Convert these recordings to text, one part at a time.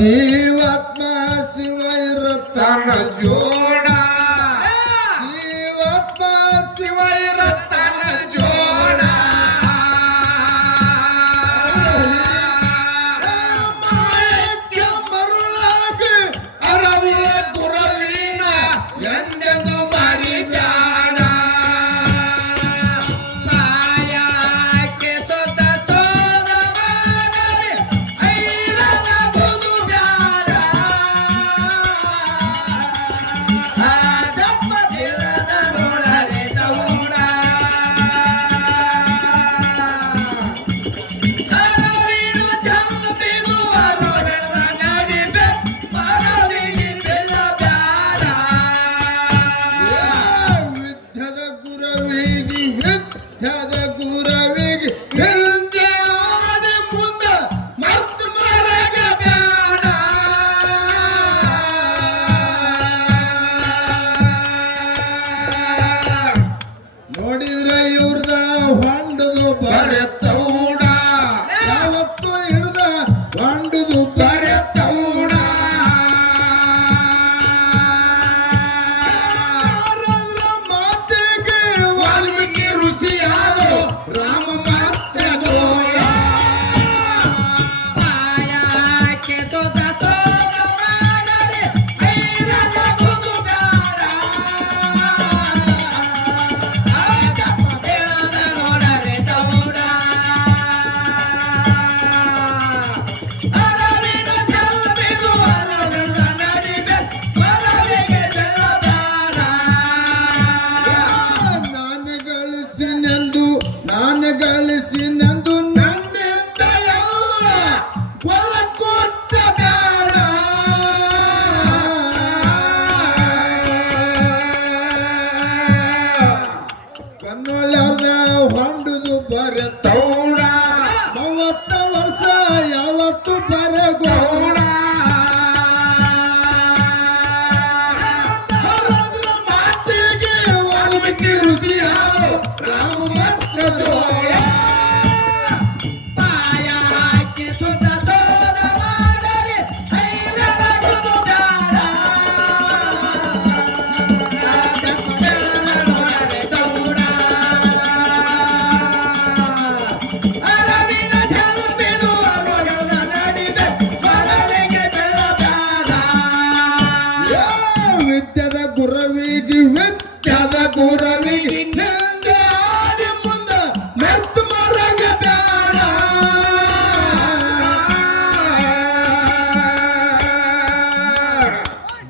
Deus. ನೋಡಿದ್ರೆ ಇವ್ರದ ಹೊಂಡದು ಬರೆತ್ತ? ವೇಗ ವಿತ್ಯದ ಗುಣವಿ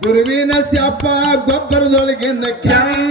ಗುರುವಿನ ಸಪ್ಪ ಗೊಬ್ಬರದೊಳಗಿನ ಜೋಲಿಗೆನ きゃ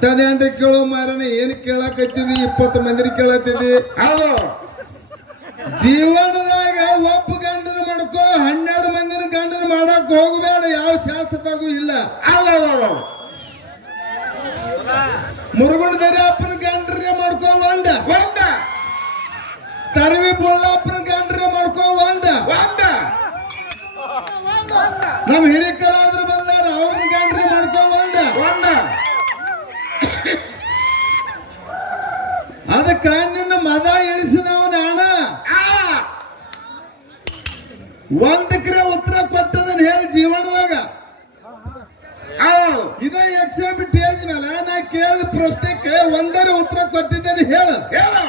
ಇಂಥದ್ದೇನ್ರಿ ಕೇಳೋ ಮಾರಣ ಏನ್ ಕೇಳಾಕತ್ತಿದಿ? ಇಪ್ಪತ್ತು ಮಂದಿ ಕೇಳತ್ತಿದಿ. ಹೌದು. ಜೀವನದಾಗ ಒಬ್ಬ ಗಂಡನ ಮಾಡ್ಕೋ ಹನ್ನೆರಡು ಮಂದಿನ ಗಂಡನ ಮಾಡಕ್ ಹೋಗಬೇಡ. ಯಾವ ಶಾಸ್ತ್ರದಾಗೂ ಇಲ್ಲ. ಹೌದು ಮುರುಗುಂಡ ದರ್ಯಾಪನ ಗಂಡ್ರೆ ಮಾಡ್ಕೋ ಒಂದ. ಒಂದ. ತರವಿ ಬೊಳ್ಳಪ್ಪನ ಗಂಡ್ರೆ ಮಾಡ್ಕೋ ಒಂದ. ಒಂದ. ನಮ್ ಹಿರಿಕರಾದ್ರು ಬಂದಾರ ಅವ್ರನ್ನ ಗಂಡ್ರೆ ಮಾಡ್ಕೋ ಒಂದ ಒಂದ ಅದಕ್ಕ ನಿನ್ನ ಮದ ಇಳಿಸಿದವ ನಾಣ ಆ ಒಂದಕ್ರೆ ಉತ್ತರ ಕೊಟ್ಟದನ್ನ ಹೇಳಿ ಜೀವನದಾಗ. ಇದ ಎಕ್ಸಾಮ್ ಟೇಜ್ ಹೇಳಿದ್ಮೇಲೆ ನಾ ಕೇಳಿದ ಪ್ರಶ್ನೆಗೆ ಒಂದರ ಉತ್ತರ ಕೊಟ್ಟಿದ್ದೇನೆ ಹೇಳು. ಹೇಳು.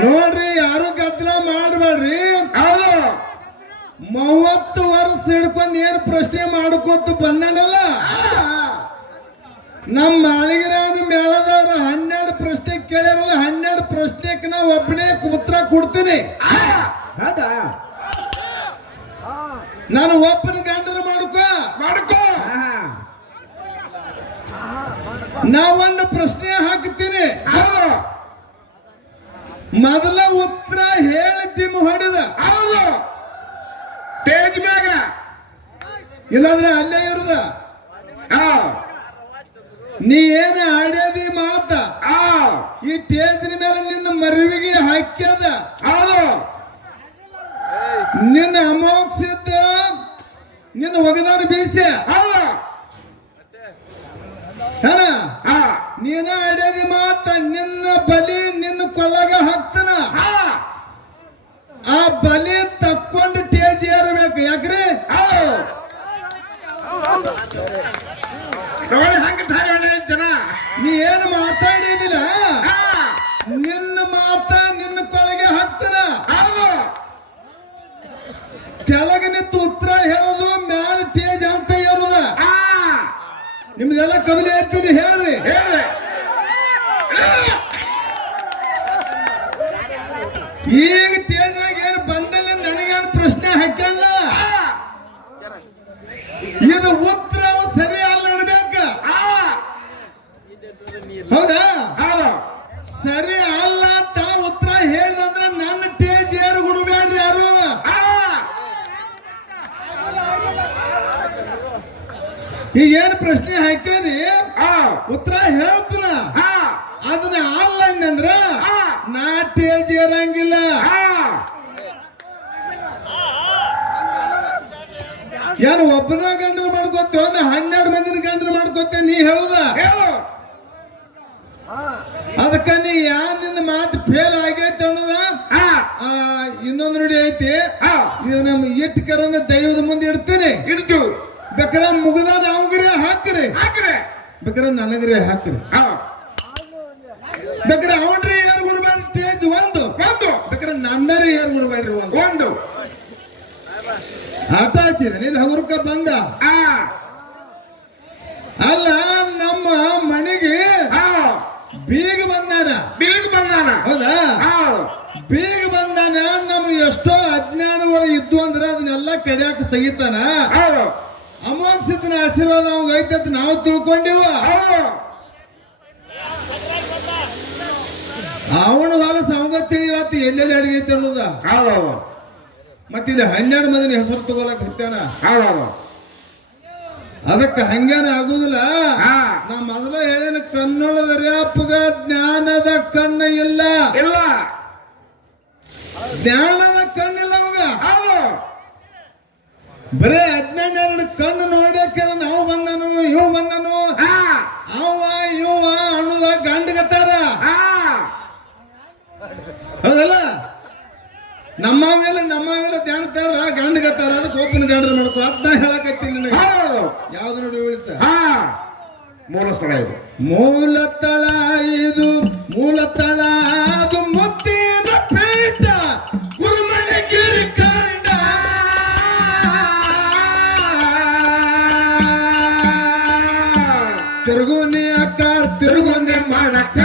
ನೋಡ್ರಿ ಯಾರು ಗದ್ದಲ ಮಾಡಬೇಡ್ರಿ. ಹೌದು. ಮೂವತ್ತು ವರ್ಷ ಹಿಡ್ಕೊಂಡ್ ಏನ್ ಪ್ರಶ್ನೆ ಮಾಡ್ಕೊತ ಬಂದನಲ್ಲ? ನಮ್ಮ ಮಾಳಿಗರಾದ ಮೇಳದವ್ರ ಹನ್ನೆರಡು ಪ್ರಶ್ನೆ ಕೇಳಿರಲ್ಲ ಹನ್ನೆರಡು ಪ್ರಶ್ನೆಗೆ ನಾ ಒಬ್ಬನೇ ಉತ್ತರ ಕೊಡ್ತೀನಿ. ಹೌದಾ? ನಾನು ಒಬ್ಬನ ಗಂಡನ ಮಾಡ್ಕೋ. ಮಾಡ್ಕೋ. ನಾ ಒಂದು ಪ್ರಶ್ನೆ ಹಾಕ್ತೀನಿ. ಮೊದಲ ಉತ್ತರ ಹೇಳಿ ದಿಮ್ ಹೊಡೆದ. ಹೌದು. ಮ್ಯಾಗ. ಇಲ್ಲಾಂದ್ರೆ ಅಲ್ಲೇ ಇರುದ. ಆ ನೀ ಏನ ಆಡ್ಯದಿ ಮಾತ? ಆ, ಈ ಟೇಜಿನ ಮೇಲೆ ನಿನ್ನ ಮರಿವಿಗೆ ಹಾಕ್ಯದ? ನಿನ್ನ ಅಮೋಕ್ಷಿದ್ದ ನಿನ್ನ ಒಗದಾನ ಆ ನೀನ ಆಡ್ಯದಿ ಮಾತ? ನಿನ್ನ ಬಲಿ ನಿನ್ನ ಕೊಲಗ ಹಾಕ್ತನ? ಆ ಬಲಿ ತಕ್ಕೊಂಡು ಟೇಜ್ ಏರ್ಬೇಕು, ಯಾಕ್ರಿ? ಜನ. ನೀ ಏನು ಮಾತಾಡಿದಿಲ್ಲ? ನಿನ್ನ ಮಾತ ನಿನ್ನ ಕೊಳಗೆ ಹಾಕ್ತನ ಹೌದು. ಕೆಳಗೆ ನಿಂತು ಉತ್ತರ ಹೇಳೋದು ಮ್ಯಾಲ ಟೇಜ್ ಅಂತ ಆ ನಿಮ್ದೆಲ್ಲ ಕಬಲಿ ಹೇಳ್ರಿ. ಹೇಳ್ರಿ. ಹೇಳಿ ಈಗ ಇದು ಉತ್ತರ ಸರಿ ಅಲ್ಲ ಹೌದಾ? ಸರಿ ಅಲ್ಲ ಅಂತ ಉತ್ತರ ಹೇಳ್ದಂದ್ರೆ ನನ್ನ ಟೇಜ್ ಏರು ಗುಡ್ಬೇಡ್ರಿ ಯಾರು ಈಗ ಏನು ಪ್ರಶ್ನೆ ಹಾಕೇನಿ ಹಾ ಉತ್ತರ ಹೇಳ್ತೀನ? ಹಾ ಅದನ್ನ ಅಲ್ಲ ಅಂದ್ರ. ನಾ ಟೇಜ್ ಏರಂಗಿಲ್ಲ ಹಾ ಏನು ಒಬ್ಬನ ಗಂಡನ ಮಾಡ್ಕೊತೇವ ಮಾಡ್ಕೊತೇನೆ ನೀ ಹೇಳುದ? ಹೇಳು. ಅದಕ್ಕ ನೀ ಯಾರಿಂದ ಮಾತು ಫೇಲ್ ಆಗೈತೆ ಅನ್ನೋದ? ಹಾ. ಆ, ಇನ್ನೊಂದು ನುಡಿ ಐತಿ. ಹಾ. ಇದು ನಮ್ಮ ಇಟ್ಟು ಕರಂದ ದೈವದ ಮುಂದೆ ಇಡ್ತೀನಿ. ಇಡ್ತು ಬೇಕಾರ ಮುಗಿದಾದ ಅವಗ್ರಿ ಹಾಕ್ರಿ. ಹಾಕ್ರೆ. ಬೇಕಾರ ನನಗ್ರಿ ಹಾಕ್ರಿ. ಹಾ. ಬೇಕಾರೆ ಅವನ್ರಿ ಯಾರು ಗುರುಬಾರಿ ಸ್ಟೇಜ್ ಒಂದು. ಒಂದು. ಬೇಕಾರ ನನ್ನರಿ ಯಾರು ಗುರುಬಾರಿ ಒಂದು. ಒಂದು. ಆಟ ಹಚ್ಚಿದ ನೀನ್ ಹಗುರಕ್ಕ ಬಂದ? ಹಾ. ಅಲ್ಲ ನಮ್ಮ ಮನೆಗೆ ಹಾ ಬೀಗ ಬಂದಾನ. ಬೀಗ ಬಂದಾನ. ಹೌದಾ? ಹಾ ಬೀಗ ಬಂದಾನ ನಮ್ ಎಷ್ಟೋ ಅಜ್ಞಾನಗಳು ಇದ್ದು ಅಂದ್ರೆ ಅದನ್ನೆಲ್ಲ ಕಡಿಯಾಕ ತೆಗಿತಾನ. ಅಮಾಂಸಿತನ ಆಶೀರ್ವಾದ ಅವಾಗ ಐತೆ ಅಂತ ನಾವು ತಿಳ್ಕೊಂಡಿವ. ಅವನು ಹೊಲಸ ಅವಂಗ ತಿಳಿವತ್ತು ಎಲ್ಲೆಲ್ಲಿ ಅಡಿಗೆ ಐತೆ ಅನ್ನೋದ? ಮತ್ತೆ ಇಲ್ಲಿ ಹನ್ನೆರಡು ಮಂದಿನ ಹೆಸರು ತಗೊಳಕ್ ಹತ್ತಾನ ಅದಕ್ಕೆ ಹಂಗೇನ ಆಗುದಿಲ್ಲ? ನಾ ಮೊದಲ ಹೇಳಿನ ಕನ್ನಡದ ರ್ಯಾಪ್ಗ ಜ್ಞಾನದ ಕಣ್ಣ ಇಲ್ಲ. ಇಲ್ಲ. ಜ್ಞಾನದ ಕಣ್ಣಿಲ್ಲ ಅವಾಗ. ಬರೇ ಹದಿನೆಂಟು ಕಣ್ಣು ನೋಡಕ್ಕೆ ನಾವು ಬಂದನು ಇವ್ ಬಂದನು. ಹಾ. ಅವ ಇವ ಅಣ್ಣದ ಗಂಡಗತ್ತಾರ ಹಾ ಹೌದಲ್ಲ ನಮ್ಮ ಮೇಲೆ ನಮ್ಮ ಮೇಲೆ ಧ್ಯಾನತಾರ ಗಂಡಗತ್ತಾರ ಅದಕ್ಕೆ ಒಬ್ಬನ ಗಂಡ್ರ ಮಾಡ್ಕೋ ಅದ್ ನಾ ಹೇಳಕತ್ತೀನಿ ನಿನಗೆ. ಯಾವ್ದು ನೋಡಿ ಉಳಿತ ಹಾ. ಮೂಲ ಸ್ಥಳ ಇದು. ಮೂಲ ತಳ ಇದು ಮೂಲ ತಳ ಅದು ಮುತ್ತಿನ ಪೀಠ ಗುರುಮನೆ ಕಂಡ. ತಿರುಗುನಿ ಅಕ್ಕ ತಿರುಗುನಿ ಮಾಡಕ್ಕ